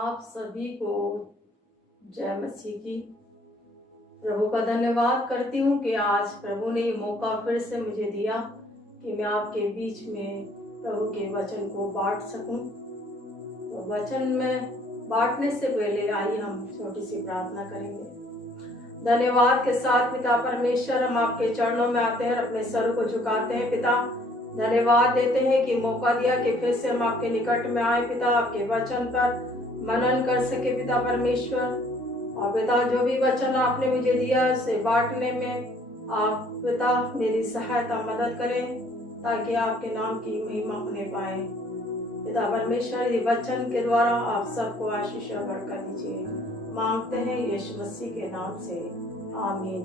आप सभी को जय मसीह की। प्रभु का धन्यवाद करती हूँ कि आज प्रभु ने ये मौका फिर से मुझे दिया कि मैं आपके बीच में प्रभु के वचन को बांट सकूं। तो वचन में बांटने से पहले आइए हम छोटी सी प्रार्थना करेंगे। धन्यवाद के साथ पिता परमेश्वर, हम आपके चरणों में आते हैं और अपने सर को झुकाते हैं। पिता, धन्यवाद देते हैं कि मौका दिया कि फिर से हम आपके निकट में आए पिता, आपके वचन पर मनन कर सके पिता परमेश्वर। और पिता, जो भी वचन आपने मुझे दिया उसे बांटने में आप पिता मेरी सहायता मदद करें ताकि आपके नाम की महिमा होने पाए। पिता परमेश्वर, ये वचन के द्वारा आप सबको आशीष और बरकत दीजिए, मांगते हैं यीशु मसीह के नाम से, आमीन।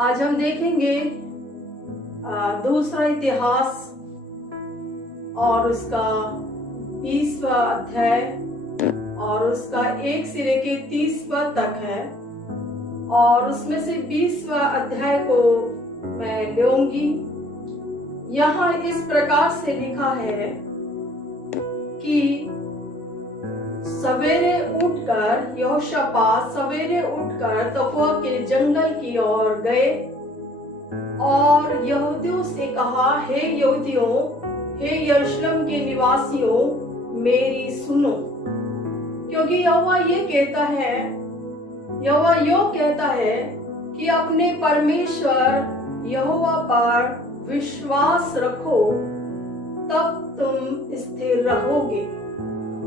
आज हम देखेंगे दूसरा इतिहास और उसका 20वां अध्याय और उसका 1 से लेके 30वां तक है। और उसमें से 20वां अध्याय को मैं लूंगी। यहाँ इस प्रकार से लिखा है कि सवेरे उठकर यहोशापात सवेरे उठकर तपोआ के जंगल की ओर गए और यहूदियों से कहा, हे यहूदियों, हे यरूशलेम के निवासियों, मेरी सुनो, क्योंकि यहोवा यो कहता है कि अपने परमेश्वर यहोवा पर विश्वास रखो, तब तुम स्थिर रहोगे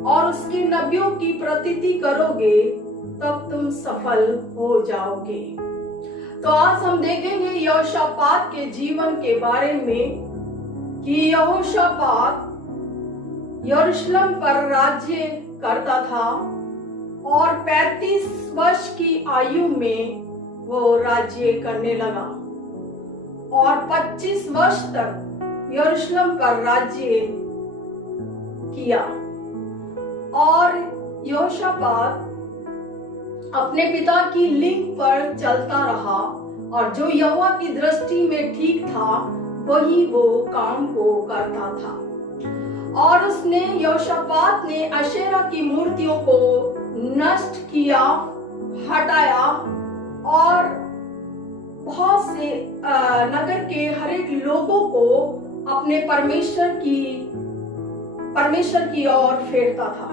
और उसके नबियों की प्रतीति करोगे, तब तुम सफल हो जाओगे। तो आज हम देखेंगे यहोशापात के जीवन के बारे में कि यहोशापात यरूशलेम पर राज्य करता था और 35 वर्ष की आयु में वो राज्य करने लगा और 25 वर्ष तक यरूशलेम पर राज्य किया। और यहोशापात अपने पिता की लीक पर चलता रहा और जो यहोवा की दृष्टि में ठीक था वही वो काम को करता था। और उसने यहोशापात ने अशेरा की मूर्तियों को नष्ट किया, हटाया और बहुत से नगर के हर एक लोगों को अपने परमेश्वर की ओर फेरता था।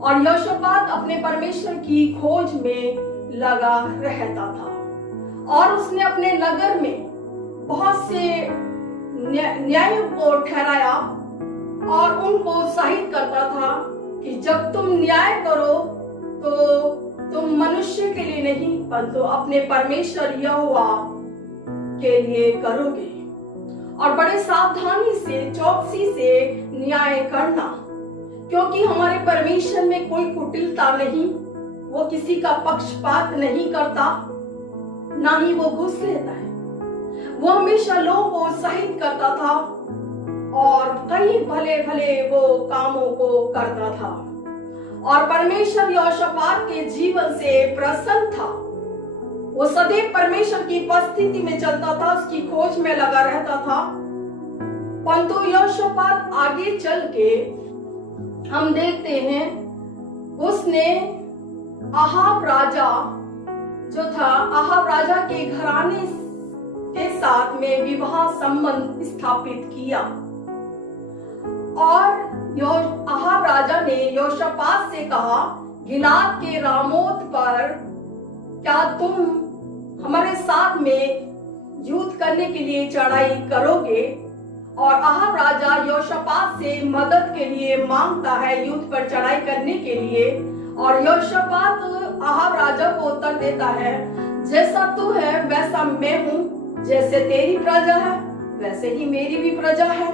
और यहोशापात अपने परमेश्वर की खोज में लगा रहता था और उसने अपने नगर में बहुत से न्यायों को ठहराया और उनको उत्साहित करता था कि जब तुम न्याय करो तो तुम मनुष्य के लिए नहीं परंतु अपने परमेश्वर यहोवा के लिए करोगे और बड़े सावधानी से, चौकसी से न्याय करना, क्योंकि हमारे परमेश्वर में कोई कुटिलता नहीं, वो किसी का पक्षपात नहीं करता, ना ही वो घूस लेता है। वो हमेशा लोगों को उत्साहित करता था और कई भले भले वो कामों को करता था। और परमेश्वर यहोशापात के जीवन से प्रसन्न था। वो सदैव परमेश्वर की उपस्थिति में चलता था, उसकी खोज में लगा रहता था। परंतु यहोशापात आगे चल के हम देखते हैं उसने आहाब राजा जो था, आहाब राजा के घराने के साथ में विवाह संबंध स्थापित किया। और आहाब राजा ने यहोशापात से कहा, गिलाद के रामोत पर क्या तुम हमारे साथ में युद्ध करने के लिए चढ़ाई करोगे? और आहाब राजा यहोशापात से मदद के लिए मांगता है युद्ध पर चढ़ाई करने के लिए। और यहोशापात आहाब राजा को उत्तर देता है, जैसा तू है वैसा मैं हूँ, जैसे तेरी प्रजा है वैसे ही मेरी भी प्रजा है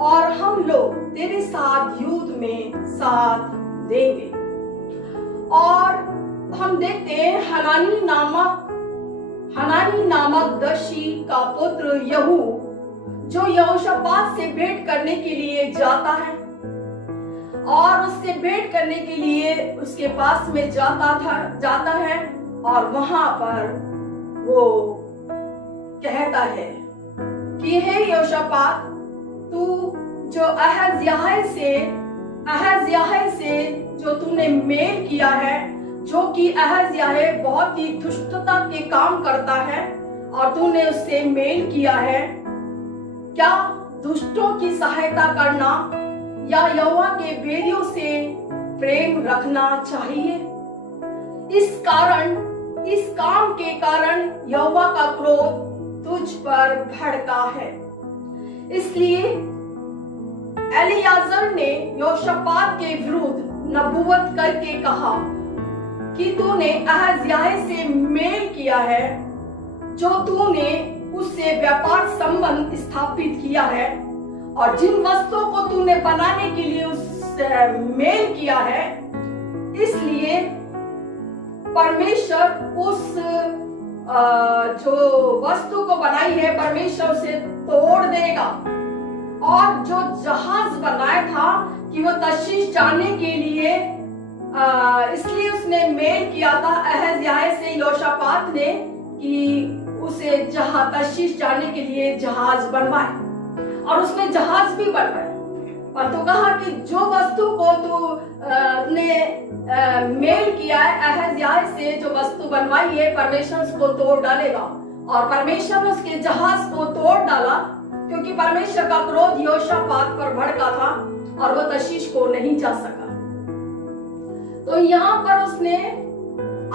और हम लोग तेरे साथ युद्ध में साथ देंगे। और हम देखते हैं हनानी नामक दशी का पुत्र यहू जो यहोशापात से भेंट करने के लिए जाता है और उससे भेंट करने के लिए उसके पास में जाता है और वहां पर वो कहता है कि हे यहोशापात, तू जो अहज्याह से अहज्याह से जो तूने मेल किया है, जो कि अहज्याह बहुत ही दुष्टता के काम करता है और तूने उससे मेल किया है, क्या दुष्टों की सहायता करना या यहोवा के बेरियों से प्रेम रखना चाहिए? इस काम के कारण यहोवा का क्रोध तुझ पर भड़का है। इसलिए एलियाजर ने योशापात के विरुद्ध नबूवत करके कहा कि तूने अहज्याह से मेल किया है, जो तूने उससे व्यापार संबंध स्थापित किया है, और जिन वस्तुओं को तूने बनाने के लिए उससे मेल किया है, इसलिए परमेश्वर उस जो वस्तु को बनाई है परमेश्वर उसे तोड़ देगा। और जो जहाज बनाया था कि वो तर्शीश जाने के लिए इसलिए उसने मेल किया था अहज्याह से योशापात ने कि उसे तर्शीश जाने के लिए जहाज बनवाए, और उसने जहाज भी बनवाया। और तो कहा कि जो वस्तु को तू ने मेल किया है अहज्याह से, जो वस्तु बनवाई है, परमेश्वर उसको तोड़ डालेगा। और परमेश्वर ने उसके जहाज को तोड़ डाला, क्योंकि परमेश्वर का क्रोध योशापात पर भड़का था और वो तर्शीश को नहीं जा सका। तो यहाँ पर उसने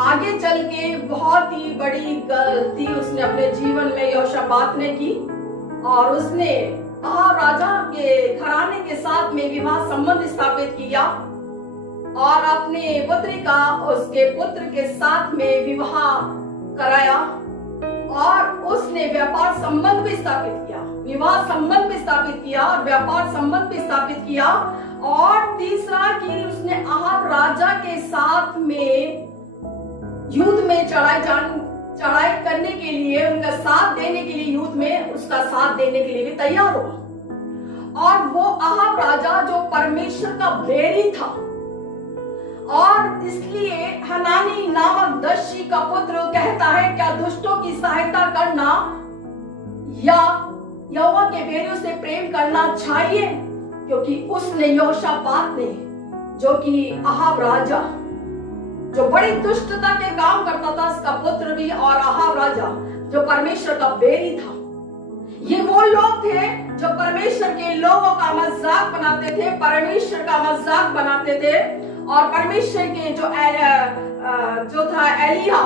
आगे चल के बहुत ही बड़ी गलती उसने अपने जीवन में योशापात ने की, और उसने अहाब राजा के घराने के साथ में विवाह संबंध स्थापित किया और अपने पुत्री का उसके पुत्र के साथ में विवाह कराया, और उसने व्यापार संबंध भी स्थापित किया, विवाह संबंध भी स्थापित किया और व्यापार संबंध भी स्थापित किया। और तीसरा कि उसने अहाब राजा के साथ में युद्ध में चढ़ाई करने के लिए, उनका साथ देने के लिए, युद्ध में उसका साथ देने के लिए भी तैयार हुआ। और वो अहाब राजा जो परमेश्वर का बैरी था, और इसलिए हनानी नामक दर्शी का पुत्र कहता है क्या दुष्टों की सहायता करना या यहोवा के बैरियों से प्रेम करना चाहिए? क्योंकि उसने योशापात ने, जो कि अहाब राजा जो बड़ी दुष्टता के काम करता था, उसका पुत्र भी, और अहाब राजा जो परमेश्वर का बैरी था, ये वो लोग थे जो परमेश्वर के लोगों का मजाक बनाते थे, परमेश्वर का मजाक बनाते थे। और परमेश्वर के जो था एलिया,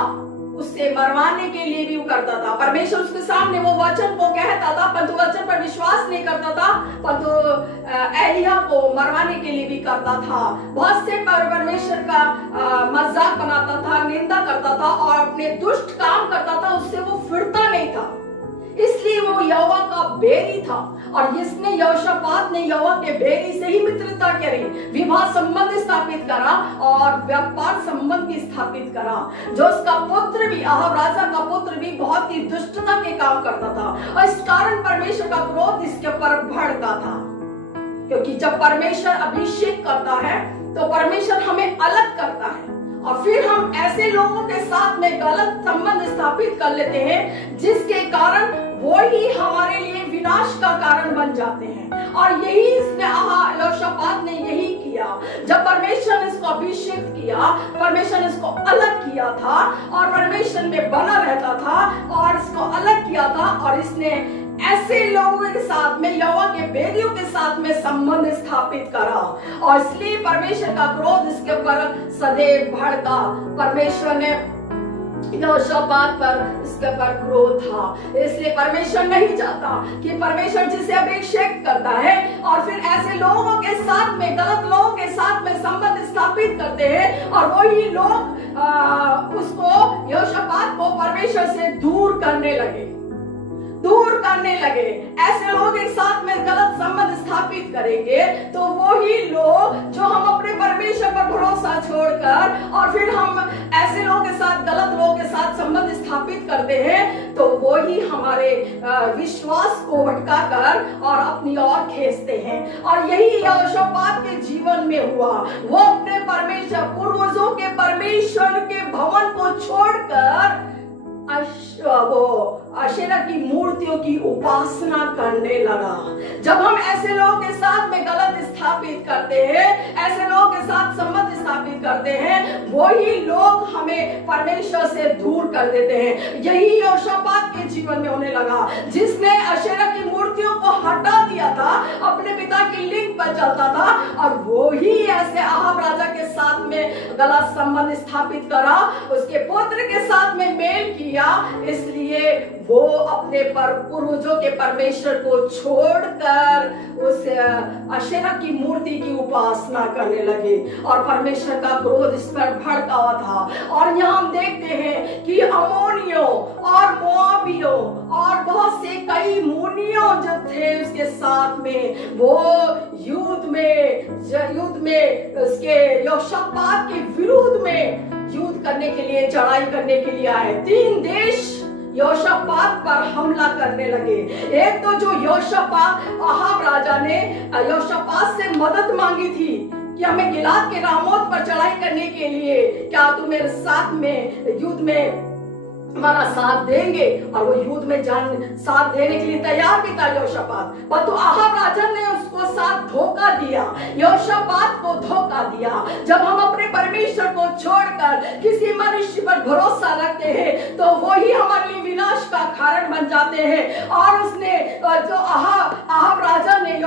उससे मरवाने के लिए भी वो करता था। परमेश्वर उसके सामने वो वचन को कहता था, परंतु वचन पर विश्वास नहीं करता था, परंतु एलिया को मरवाने के लिए भी करता था। बहुत से परमेश्वर का मजाक बनाता था, निंदा करता था और अपने दुष्ट काम करता था, उससे वो फिरता नहीं था। इसलिए वो यहोवा का बैरी था, और इसने योशापात ने यहोवा के बैरी से ही मित्रता करी, विवाह संबंध स्थापित करा और व्यापार संबंध भी स्थापित करा। जो उसका पुत्र भी, अहाब राजा का पुत्र भी बहुत ही दुष्टता के काम करता था, और इस कारण परमेश्वर का क्रोध इसके ऊपर भड़का था। क्योंकि जब परमेश्वर अभिषेक करता है तो परमेश्वर हमें अलग करता है, और फिर हम ऐसे लोगों के साथ में गलत संबंध स्थापित कर लेते हैं, जिसके कारण वो ही हमारे लिए विनाश का कारण बन जाते हैं। और यही इसने योशापात ने यही किया। जब परमेश्वर ने इसको अभिषेक किया, परमेश्वर ने इसको अलग किया था और परमेश्वर में बना रहता था और इसको अलग किया था, और इसने ऐसे लोगों के साथ में, यहोवा के बैरियों के साथ में संबंध स्थापित करा, और इसलिए परमेश्वर का क्रोध इसके ऊपर सदैव भड़का। परमेश्वर ने योशापात पर इसके ऊपर क्रोध था। इसलिए परमेश्वर नहीं चाहता कि परमेश्वर जिसे अभिषेक करता है और फिर ऐसे लोगों के साथ में, गलत लोगों के साथ में संबंध स्थापित करते हैं, और वही लोग उसको, योशापात को परमेश्वर से दूर करने लगे। ऐसे लोगों के साथ में गलत संबंध स्थापित करेंगे तो वही लोग जो हम अपने परमेश्वर पर भरोसा छोड़कर और फिर हम ऐसे लोगों के साथ, गलत लोगों के साथ संबंध स्थापित करते हैं, तो वही हमारे विश्वास को भटकाकर और अपनी ओर खींचते हैं। और यही योशापात के जीवन में हुआ। वो अपने परमेश्वर, पूर्वजों के परमेश्वर के भवन को छोड़कर वो अशेरा की मूर्तियों की उपासना करने लगा। जब हम ऐसे लोगों के साथ में गलत स्थापित करते हैं, ऐसे लोगों के साथ संबंध स्थापित करते हैं, वही लोग हमें परमेश्वर से दूर कर देते हैं। यही यहोशापात के जीवन में होने लगा, जिसने अशेरा की मूर्तियों को हटा दिया था, अपने पिता की लिंग पर चलता था, और वो ही ऐसे अहाब राजा के साथ में गलत संबंध स्थापित करा, उसके पुत्र के साथ में मेल किया। इसलिए वो अपने पूर्वजों के परमेश्वर को छोड़कर उस अशेरा की मूर्ति की उपासना करने लगे, और परमेश्वर का क्रोध इस पर भड़का हुआ था। और यहाँ हम देखते हैं कि अमोनियों और मोआबियों और बहुत से कई मुनियों जो थे उसके साथ में, वो युद्ध में उसके यहोशापात के विरुद्ध में युद्ध करने के लिए, चढ़ाई करने के लिए आए। 3 देश यहोशापात पर हमला करने लगे। एक तो जो अहाब राजा ने यहोशापात से मदद मांगी थी कि हमें गिलाद के रामोत पर चढ़ाई करने के लिए क्या तुम मेरे साथ में युद्ध में हमारा साथ देंगे, और वो युद्ध में साथ देने के लिए तैयार भी था यहोशापात। परंतु अहाब राजा ने उसको साथ धोखा दिया, यहोशापात को धोखा दिया। जब हम अपने परमेश्वर को छोड़कर किसी मनुष्य पर भरोसा रखते हैं, तो वही हमारे लिए विनाश का कारण बन जाते हैं। और उसने जो अहाब राजा ने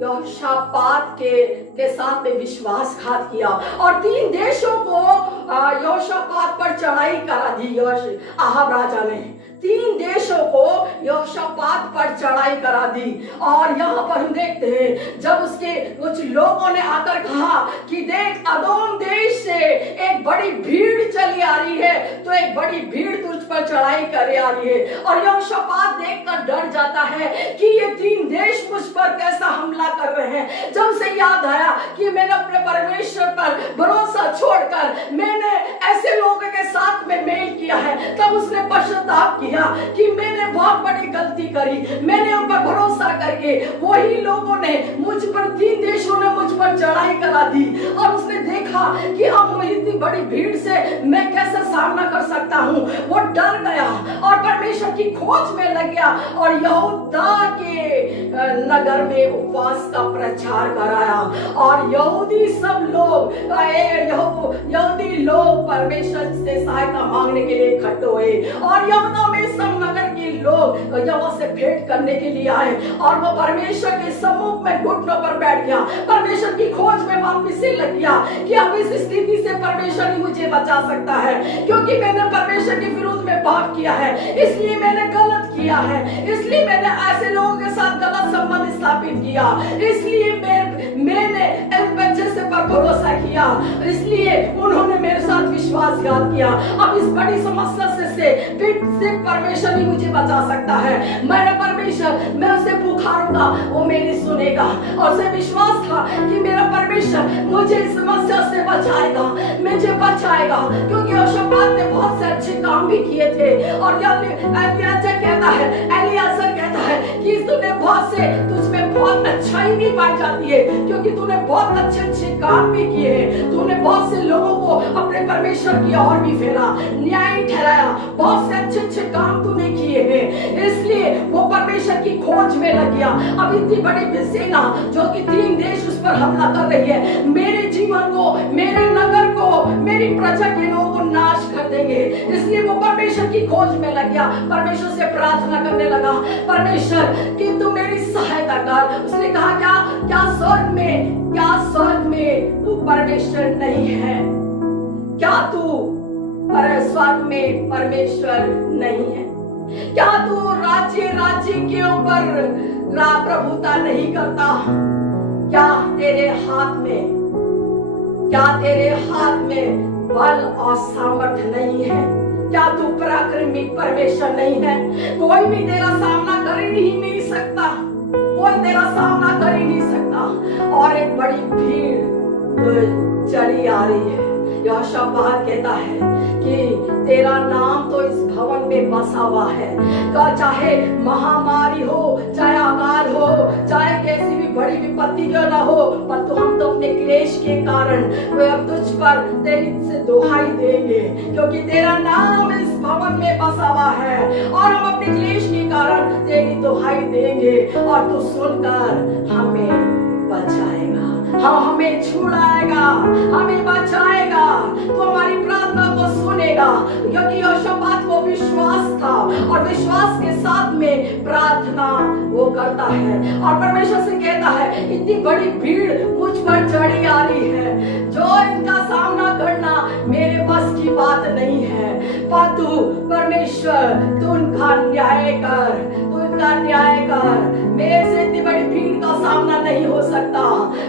यहोशापात के साथ में विश्वासघात किया, और 3 देशों को यहोशापात पर चढ़ाई करा दी। अहाब राजा ने 3 देशों को यहोशापात पर चढ़ाई करा दी। और यहाँ पर हम देखते हैं, जब उसके कुछ लोगों ने आकर कहा कि देख, अदोम देश से एक बड़ी भीड़ चली आ रही है, तो एक बड़ी भीड़ तुझ पर चढ़ाई करे आ रही है। और यहोशापात देखकर डर जाता है कि ये 3 देश मुझ पर कैसा हमला कर रहे हैं। जब उसे याद आया कि मैंने अपने परमेश्वर पर भरोसा छोड़कर मैंने ऐसे लोगों के साथ में मेल किया है, तब उसने पश्चाताप किया कि मैंने बहुत बड़ी गलती करी। मैंने उन पर भरोसा करके वही लोगों ने मुझ पर, 3 देशों ने मुझ पर चढ़ाई करा दी। और उसने देखा कि अब इतनी बड़ी भीड़ से मैं कैसे सामना कर सकता हूँ। वो डर गया और परमेश्वर की खोज में लग गया, और यहूदा के नगर में उपवास का प्रचार कराया। और यहूदी सब लोग, यहूदी लोग परमेश्वर से सहायता मांगने के लिए इकट्ठे हुए, और यहूदा में सब नगर के लोग यहोवा से भेंट करने के लिए आए। और वो परमेश्वर के सम्मुख में घुटनों पर बैठ गया, परमेश्वर की खोज में वापस से लग गया कि अब इस स्थिति से परमेश्वर ही मुझे बचा सकता है, क्योंकि मैंने परमेश्वर के विरुद्ध में पाप किया है, इसलिए मैंने गलत किया है, इसलिए मैंने ऐसे लोगों के साथ गलत संबंध स्थापित किया, इसलिए मैंने इस बच्चे से पर भरोसा किया, इसलिए उन्होंने मेरे साथ विश्वासघात किया। अब इस बड़ी समस्या से सिर्फ परमेश्वर ही मुझे बचा सकता है। मेरा परमेश्वर, मैं उसे पुकारूंगा, वो मेरी सुनेगा। और उसे विश्वास था कि मेरा परमेश्वर मुझे इस समस्या से बचाएगा, मुझे बचाएगा, क्योंकि यहोशापात ने बहुत से अच्छे काम भी किए थे। और एलियाजर कहता है कि तूने बहुत से, तुझमें बहुत अच्छाई भी पाई जाती है, क्योंकि तूने बहुत अच्छे काम भी किए हैं। तूने बहुत से लोगों को अपने परमेश्वर की ओर भी फेरा, न्याय ठहराया, बहुत से अच्छे काम तूने किए हैं। इसलिए वो परमेश्वर की खोज में लग गया। अब इतनी बड़ी सेना जो कि 3 देश उस पर हमला कर रही है, मेरे जीवन को, मेरे नगर को, मेरी प्रजा के लोगों को नाश कर देंगे। इसलिए वो परमेश्वर की खोज में लग गया, परमेश्वर से प्रार्थना करने लगा, परमेश्वर कि तू मेरी सहायता कर। उसने कहा क्या स्वर्ग में तू परमेश्वर नहीं है? क्या तू स्वर्ग में परमेश्वर नहीं है? क्या तू राज्य के ऊपर प्रभुता नहीं करता? क्या तेरे हाथ में बल और सामर्थ्य नहीं है? क्या तू पराक्रमी परमेश्वर नहीं है? कोई भी तेरा सामना कर ही नहीं सकता, कोई तेरा सामना कर ही नहीं सकता। और एक बड़ी भीड़ चली आ रही है। यहोशापात कहता है कि तेरा नाम तो इस भवन में बसा हुआ है, चाहे महामारी हो, चाहे अकाल हो, चाहे कैसी भी बड़ी विपत्ति क्यों ना हो, पर तो हम तो अपने क्लेश के कारण वे अब तुझ पर तेरी से दुहाई देंगे, क्योंकि तेरा नाम इस भवन में बसा हुआ है। और हम अपने क्लेश के कारण तेरी दुहाई देंगे और तू सुनकर हमें बचाएगा, हमें छुड़ाएगा, हमें बचाएगा। तो हमारी प्रार्थना को सुनेगा, क्योंकि यहोशापात को विश्वास था और विश्वास के साथ में प्रार्थना वो करता है और परमेश्वर से कहता है, इतनी बड़ी भीड़ मुझ पर चढ़ी आ रही है, जो इनका सामना करना मेरे बस की बात नहीं है। पर तू परमेश्वर, तू उनका न्याय कर, तू इनका न्याय कर। मेरे से इतनी बड़ी भीड़ का सामना नहीं हो सकता।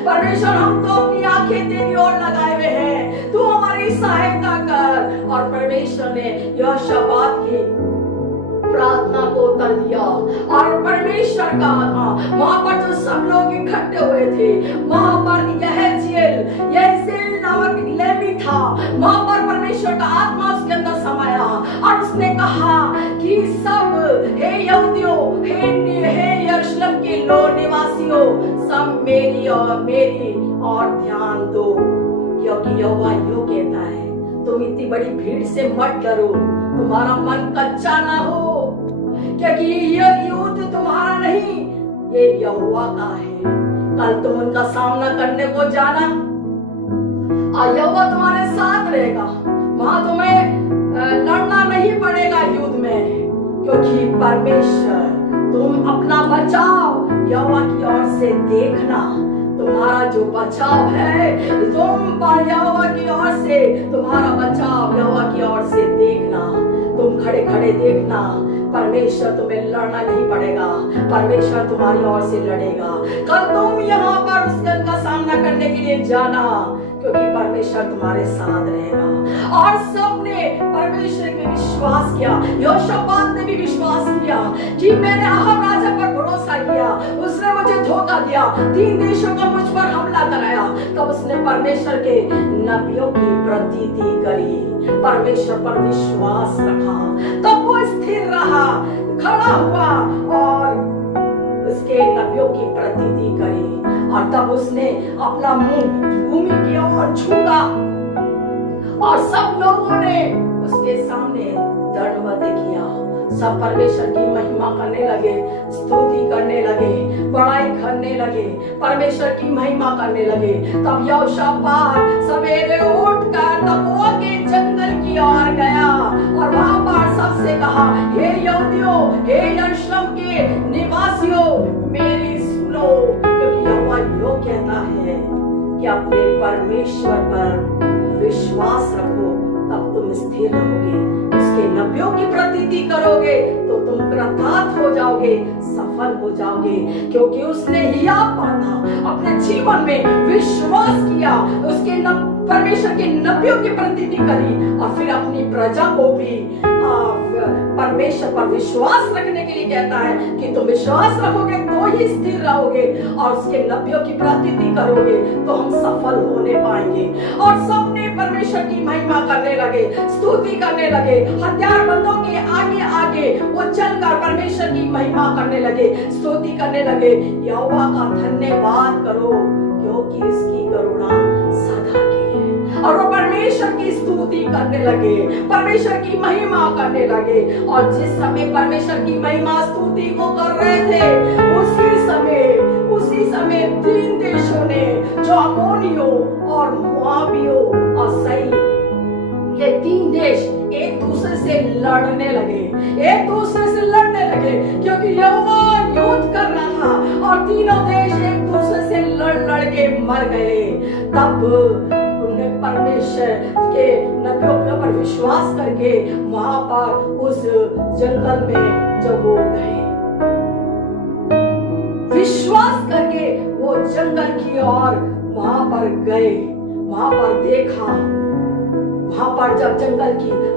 परमेश्वर, हम तो अपनी आंखें तेरी ओर लगाए हुए हैं, तू हमारी सहायता कर। और परमेश्वर ने यहोशापात की प्रार्थना को उत्तर दिया और परमेश्वर का आत्मा वहां पर जो सब लोग इकट्ठे हुए थे, वहां पर यहेज़ेल नामक लेवी था, वहां पर परमेश्वर का आत्मा उसके अंदर समाया और उसने कहा कि सब, हे यहूदियों, हे यरूशलेम के लोग निवासियों, सब मेरी और ध्यान दो, क्योंकि यहोवा यूं कहता है, तुम इतनी बड़ी भीड़ से मत डरो, तुम्हारा मन कच्चा ना हो, क्योंकि ये युद्ध तुम्हारा नहीं, ये यहोवा का है। कल तुम उनका सामना करने को जाना और यहोवा तुम्हारे साथ रहेगा, वहां तुम्हें लड़ना नहीं पड़ेगा युद्ध में, क्योंकि परमेश्वर, तुम अपना बचाव यहोवा की ओर से देखना। तुम्हारा जो बचाव है, तुम यहोवा की ओर से, तुम्हारा बचाव यहोवा की ओर से देखना। तुम खड़े खड़े देखना, परमेश्वर तुम्हें लड़ना नहीं पड़ेगा, परमेश्वर तुम्हारी ओर से लड़ेगा। कल तुम यहाँ पर उस गन का सामना करने के लिए जाना, क्योंकि परमेश्वर तुम्हारे साथ रहेगा। और सबने परमेश्वर में विश्वास किया, यहोशापात ने भी विश्वास किया कि मैंने अहाब राजा पर भरोसा किया, उसने मुझे धोखा दिया, 3 देशों का मुझ पर हमला कराया। तब उसने परमेश्वर के नबियों की प्रतीति करी, परमेश्वर पर विश्वास रखा, तब वो स्थिर रहा, खड़ा हुआ और उसके नबियों की प्रतीति करी। और तब उसने अपना मुंह भूमि की ओर झुका और सब लोगों ने उसके सामने दंडवत किया। सब परमेश्वर की महिमा करने लगे, स्तुति करने लगे, बड़ाई करने लगे, परमेश्वर की महिमा करने लगे। तब यहोशापात सवेरे उठकर तपोआ के जंगल की ओर गया और वहां पर सबसे कहा, हे यहूदियों, हे यरूशलेम के निवासियों, मेरी सुनो, क्योंकि यहोवा यूं कहता है कि अपने परमेश्वर पर विश्वास रखो, तब तुम स्थिर रहोगे, उसके नबियों की प्रतीति करोगे तो तुम कृतार्थ हो जाओगे, सफल हो जाओगे, क्योंकि उसने हियाव बांधा, अपने जीवन में विश्वास किया, उसके परमेश्वर के नबियों की प्रतीति करी और फिर अपनी प्रजा को भी परमेश्वर पर विश्वास रखने के लिए कहता है कि तुम विश्वास रखोगे तो ही स्थिर रहोगे और उसके नबियों की प्रतीति करोगे तो हम सफल होने पाएंगे। और सबने परमेश्वर की महिमा करने लगे, स्तुति करने लगे, हथियारबंदों के आगे आगे वो चलकर परमेश्वर की महिमा करने लगे, स्तुति करने लगे। यहोवा का धन्यवाद करो, क्योंकि इसकी करुणा सदा की है। और वो परमेश्वर की स्तुति करने लगे, परमेश्वर की महिमा करने लगे। और जिस समय परमेश्वर की महिमा स्तुति को कर रहे थे, उसी समय 3 देशों ने, जो अम्मोनियों और मोआबियों और सही, ये 3 देश एक दूसरे से लड़ने लगे, क्योंकि यहोवा युद्ध कर रहा था और तीनों देश एक दूसरे से लड़ के मर गए। तब उन्हें परमेश्वर के नबियों पर विश्वास करके वहां पर उस जंगल में जब वो गए, विश्वास करके वो जंगल की ओर वहां पर गए, वहां पर देखा, वहां पर जब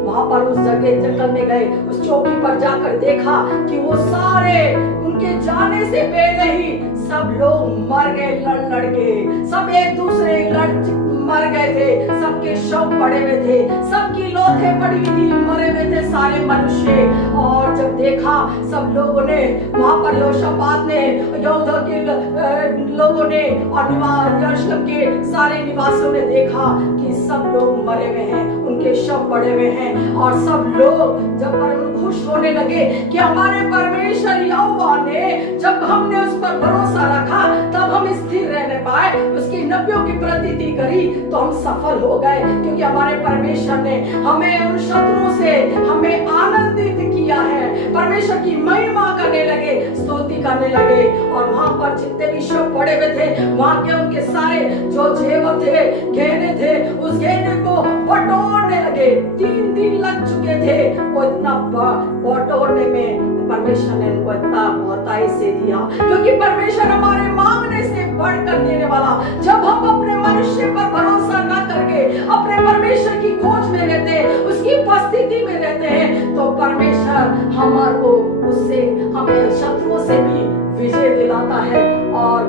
वहां पर उस जंगल में गए, उस चौकी पर जाकर देखा कि वो सारे उनके जाने से पहले ही सब लोग मर गए, लड़ के सब एक दूसरे मर गए थे, सबके शव पड़े हुए थे, सबकी लोथें पड़ी हुई थी, मरे हुए थे सारे मनुष्य। और जब देखा सब लोगों ने, वहां पर यहोशापात ने, यहूदा के लोगों ने और यरूशलेम के सारे निवासियों ने देखा कि सब लोग मरे हुए हैं, उनके शव पड़े हुए हैं। और सब लोग जब खुश होने लगे कि हमारे परमेश्वर यहोवा ने, जब हमने उस पर भरोसा रखा तब हम स्थिर रहने पाए, उसकी नबियों की प्रतीति करी तो हम सफल हो गए, क्योंकि हमारे परमेश्वर ने हमें उन शत्रुओं से हमें आनंदित किया है। परमेश्वर की महिमा करने लगे, स्तुति करने लगे। और वहां पर जितने भी शव पड़े हुए थे, वहां के उनके सारे जो जेवर थे, गहने थे, उस गहने को बटोरने लगे। 3 दिन लग चुके थे वो इतना बटोरने में। परमेश्वर ने उनको इतना बहुताई से दिया, क्योंकि परमेश्वर हमारे मांगने से बढ़कर देने वाला। जब हम अपने मनुष्य पर भरोसा न करके अपने परमेश्वर की खोज में रहते हैं, उसकी उपस्थिति में रहते हैं, तो परमेश्वर हमारे को उससे, हमें शत्रुओं से भी विजय दिलाता है और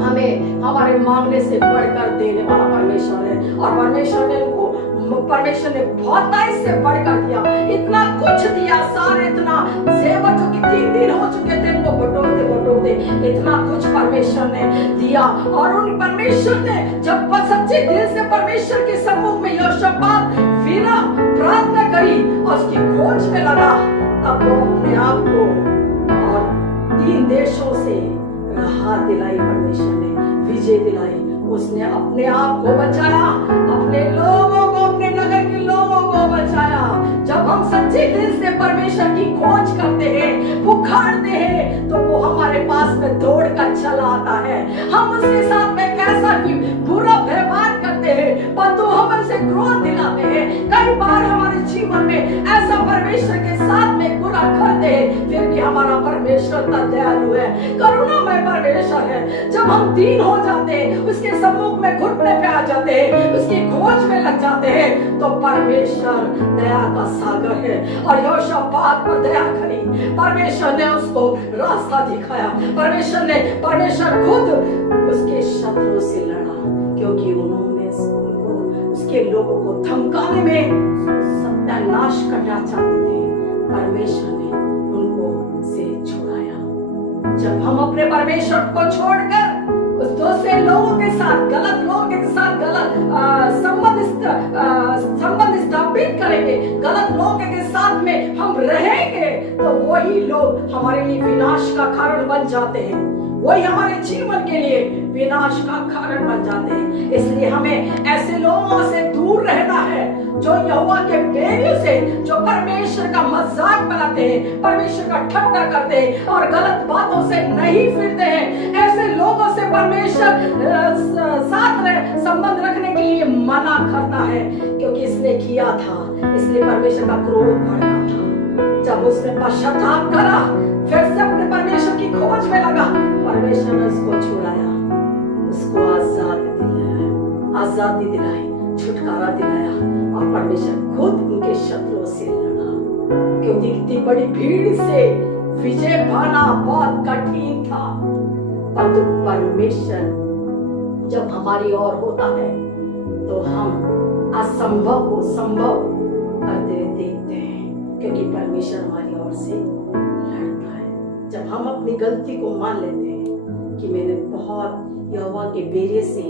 हमें हमारे मांगने से बढ़कर देने वाला परमेश्वर है। और परमेश्वर ने बहुताई से बढ़कर दिया, इतना कुछ दिया, सारे इतना जेवर जो कि 3 दिन हो चुके थे इनको बटोरते बटोरते, इतना कुछ परमेश्वर ने दिया। और उन परमेश्वर ने जब सच्चे दिल से परमेश्वर के सम्मुख में यहोशापात विनय प्रार्थना करी और उसकी खोज में लगा, तब वो अपने आप को और 3 देशों से राहत दिलाई, परमेश्वर ने विजय दिलाई। उसने अपने आप को बचाया, अपने लोगों को, अपने नगर के लोगों को बचाया। जब हम सच्चे दिल से परमेश्वर की खोज करते हैं, पुकारते हैं, तो वो हमारे पास में दौड़ कर चला आता है। हम उसके साथ में कैसा भी बुरा व्यवहार करते हैं, परंतु हम उसे क्रोध दिलाते हैं। कई बार हमारे जीवन में ऐसा परमेश्वर के साथ में बुरा करते हैं, फिर भी हमारा परमेश्वर इतना दयालु है, करुणामय परमेश्वर है। जब हम दीन हो जाते हैं, उसके सम्मुख में घुटने पे आ जाते हैं, उसकी खोज में लग जाते हैं, तो परमेश्वर दया का सागर है। और यहोशापात पर दया करी, परमेश्वर ने उसको रास्ता दिखाया। परमेश्वर खुद उसके शत्रु से लड़ा, क्योंकि उन्होंने उसके लोगों को धमकाने में सत्यानाश करना चाहते थे। परमेश्वर ने उनको से छुड़ाया। जब हम अपने परमेश्वर को छोड़कर उस दूसरे लोगों के साथ, गलत लोगों के साथ गलत संबंध स्थापित करेंगे, गलत लोगों के साथ में हम रहेंगे, तो वही लोग हमारे लिए विनाश का कारण बन जाते हैं, वही हमारे जीवन के लिए विनाश का कारण बन जाते हैं। इसलिए हमें ऐसे लोगों से दूर रहना है जो यहोवा के बैरियों से, जो परमेश्वर का मजाक बनाते हैं, परमेश्वर का ठट्टा करते हैं और गलत बातों से नहीं फिरते हैं। ऐसे लोगों से परमेश्वर साथ में संबंध रखने के लिए मना करता है, क्योंकि इसने किया था, इसलिए परमेश्वर का क्रोध भड़का था। जब उसने पश्चाताप करा, फिर से अपने परमेश्वर की खोज में लगा, परमेश्वर ने उसको छुड़ाया, उसको आजादी दिलाई, छुटकारा दिलाया। और परमेश्वर खुद उनके शत्रुओं से लड़ा, क्योंकि इतनी बड़ी भीड़ से विजय पाना बहुत कठिन था। परंतु परमेश्वर जब हमारी ओर होता है, तो हम असंभव को संभव करते देखते हैं, क्योंकि परमेश्वर हमारी ओर से लड़ता है। जब हम अपनी गलती को मान लेते हैं कि मैंने बहुत यहोवा के बेरिए से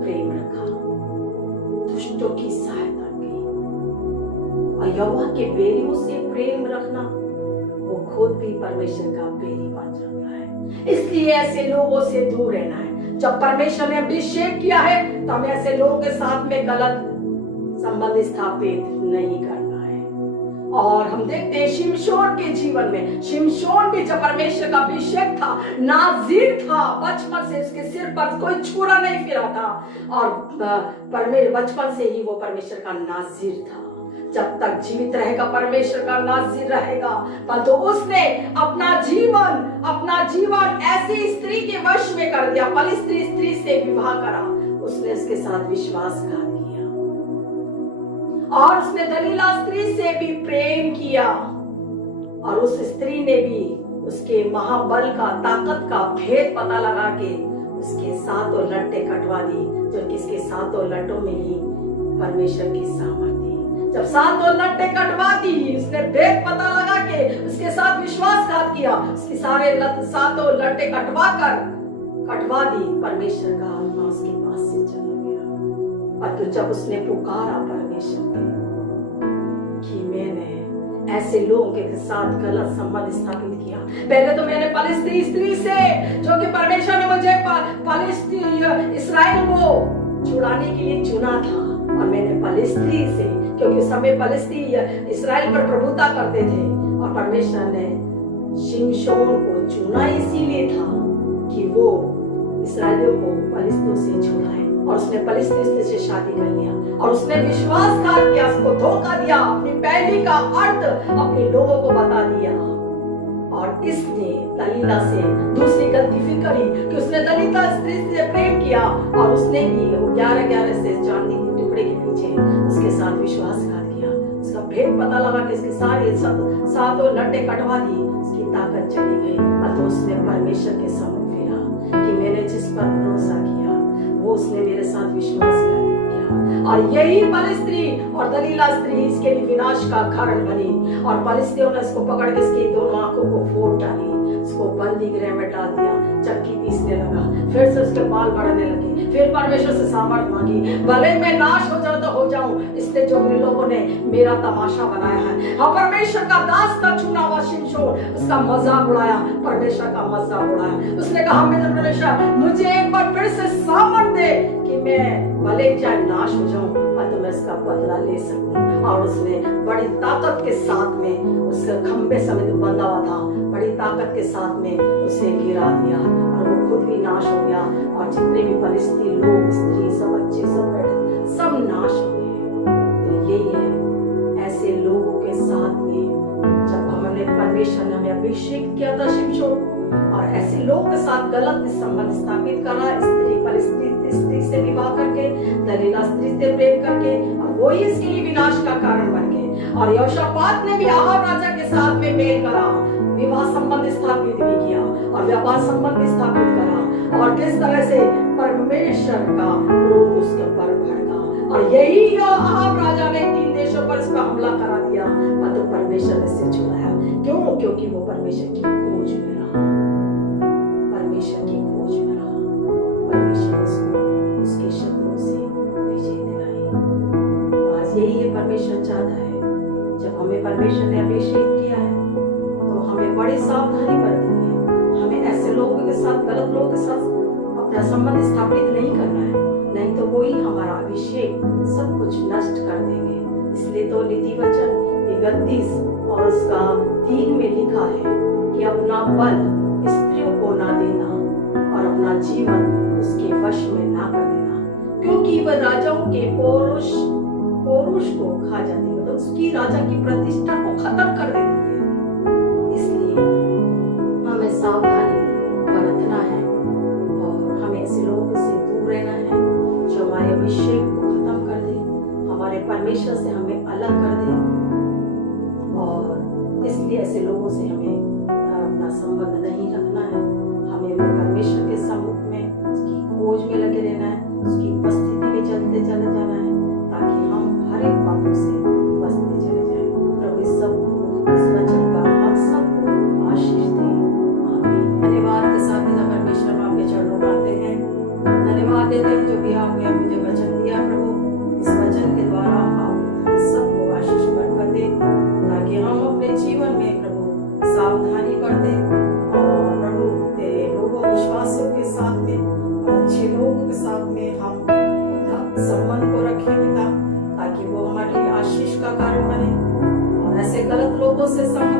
प्रेम रखा, दुष्टों की सहायता की, और यहोवा के बेरियों से प्रेम रखना, वो खुद भी परमेश्वर का बेरी बन जाता है। इसलिए ऐसे लोगों से दूर रहना है। जब परमेश्वर ने अभिषेक किया है, तो हमें ऐसे लोगों के साथ में गलत संबंध स्थापित नहीं करना है। और हम देखते हैं शिमशोन के जीवन में, शिमशोन भी जब परमेश्वर का अभिषेक था, नाज़ीर था, बचपन से उसके सिर पर कोई छुरा नहीं फिरा था, और बचपन से ही वो परमेश्वर का नाज़ीर था। जब तक जीवित रहेगा परमेश्वर का नाज़ीर रहेगा। परंतु उसने अपना जीवन ऐसी स्त्री के वश में कर दिया, पलिस्त्री स्त्री से विवाह करा, उसने उसके साथ विश्वासघात किया, और उसने दलीला स्त्री से भी प्रेम किया, और उस स्त्री ने भी उसके महाबल का, ताकत का भेद पता लगा के उसके साथ सातों लट्टे कटवा दी, जो किसके सातों लट्टों में ही परमेश्वर की सामर्थ्य। जब सातों लट्टे कटवा दी, उसने भेद पता लगा के उसके साथ विश्वासघात किया, उसके सारे सातों लट्टे कटवा दी, परमेश्वर का आत्मा उसके पास से चला गया। और तो जब उसने पुकारा परमेश्वर कि मैंने ऐसे लोगों के साथ गलत संबंध स्थापित किया, पहले तो मैंने पलिस्ती स्त्री से, जो कि परमेश्वर ने मुझे इस्राएल को छुड़ाने के लिए चुना था, और मैंने पलिस्ती से, क्योंकि उस समय पलिस्ती इस्राएल पर प्रभुता करते थे, और परमेश्वर ने शिमशोन को चुना इसीलिए था कि वो इस्राएलियों को पलिस्तियों से छुड़ाए, और उसने पलिस्ती से शादी कर लिया, और उसने विश्वासघात किया, उसको धोखा दिया, अपनी पहली का अर्थ अपने लोगों को बता दिया। और इसने दलीला से दूसरी गलती फिर करी कि उसने दलिता स्त्री से प्रेम किया, और उसने भी 11 से चांदी के टुकड़े के पीछे उसके साथ विश्वासघात किया। उसका भेद पता लगा कि इसके सारे सातों लट्टे कटवा दी, उसकी ताकत चली गई। अतः उसने परमेश्वर के सम्मुख फिरा कि मैंने जिस पर भरोसा किया वो उसने मेरे साथ विश्वासघात किया, और यही पलिस्ती और दलीला स्त्री इसके लिए विनाश का कारण बनी। और पलिस्तियों ने इसको पकड़ के इसकी दोनों आंखों को फोड़ डाली, उसको बंदी गृह में डाल दिया, चक्की पीसने लगा, फिर से उसके बाल बढ़ने लगे, फिर परमेश्वर से सामर्थ मांगी, भले मैं नाश हो जाऊं तो हो जाऊं, इसलिए जो उन लोगों ने मेरा तमाशा बनाया है। हाँ, परमेश्वर का दास था चुना हुआ शिमशोन, उसका मजाक उड़ाया, परमेश्वर का मजाक उड़ाया। उसने कहा परमेश्वर मुझे एक बार फिर से सामर्थ दे कि मैं भले चाहे नाश हो जाऊं, पर मैं इसका बदला ले सकूं। और उसने बड़ी ताकत के साथ में, उसके खंबे समेत बंधा हुआ था, बड़ी ताकत के साथ में उसे गिरा दिया, और वो खुद भी नाश हो गया, और जितने भी पलिस्ती लोग, स्त्री, सब बच्चे, सब बैठे, सब नाश हो गए। तो यही है, ऐसे लोगों के साथ में जब हमने परमेश्वर ने हमें अभिषेक किया था शिमशोन को, और ऐसे लोगों के साथ गलत संबंध स्थापित करा, स्त्री से विवाह करके, दलीला स्त्री से प्रेम करके, और वो ही इसके लिए विनाश का कारण बन गए। और यहोशापात ने भी आहाब राजा के साथ में मेल करा, विवाह संबंध स्थापित भी किया, और व्यापार संबंध स्थापित करा, और किस तरह से परमेश्वर का क्रोध उसके ऊपर भड़का। और यही आहाब राजा ने 3 देशों पर इसका हमला करा दिया, तो परमेश्वर ने सिर झुकाया। क्यों? क्योंकि वो परमेश्वर की खोज में रहा, परमेश्वर की खोज में रहा। परमेश्वर उसको उसके शत्रुओं से विजय दिलाई। आज यही है परमेश्वर चाहता है, जब हमें परमेश्वर ने अभिषेक किया है तो हमें बड़ी सावधानी बरतनी है। हमें ऐसे लोगों के साथ, गलत लोगों के साथ अपना संबंध स्थापित नहीं करना है, नहीं तो वही हमारा अभिषेक सब कुछ नष्ट कर देंगे। इसलिए तो नीति वचन 31 और उसका 3 में लिखा है कि अपना बल स्त्रियों को ना देना, और अपना जीवन उसके वश में ना कर देना, क्योंकि वह राजाओं के पौरुष को खा जाती है, मतलब उसकी राजा की प्रतिष्ठा को खत्म कर देती है। इसलिए हमें सावधानी बरतना है, और हमें ऐसे लोगों से दूर रहना है जो हमारे अभिषेक को खत्म कर दे, हमारे परमेश्वर से हमें अलग कर दे। और इसलिए ऐसे लोगों से हमें अपना संबंध नहीं रखना है। हमें परमेश्वर के सम्मुख में उसकी खोज में लगे रहना है, उसकी उपस्थिति में चलते चले जाना है, ताकि हम हर एक बातों से बचते चले जाएं। प्रभु इस वचन का हम सबको आशीष दे। आमीन। धन्यवाद के साथ पिता परमेश्वर हम आपके चरणों में आते हैं, धन्यवाद देते हैं जो भी आपने मुझे वचन दिया। प्रभु इस वचन के द्वारा आप सबको आशीष बरकत दे, ताकि हम अपने जीवन में प्रभु सावधानी बरते, और प्रभु तेरे लोगों, विश्वासियों के साथ में और अच्छे लोगों के साथ में हम संबंध को रखें पिता, ताकि वो हमारे लिए आशीष का कारण बने, और ऐसे गलत लोगों से संबंध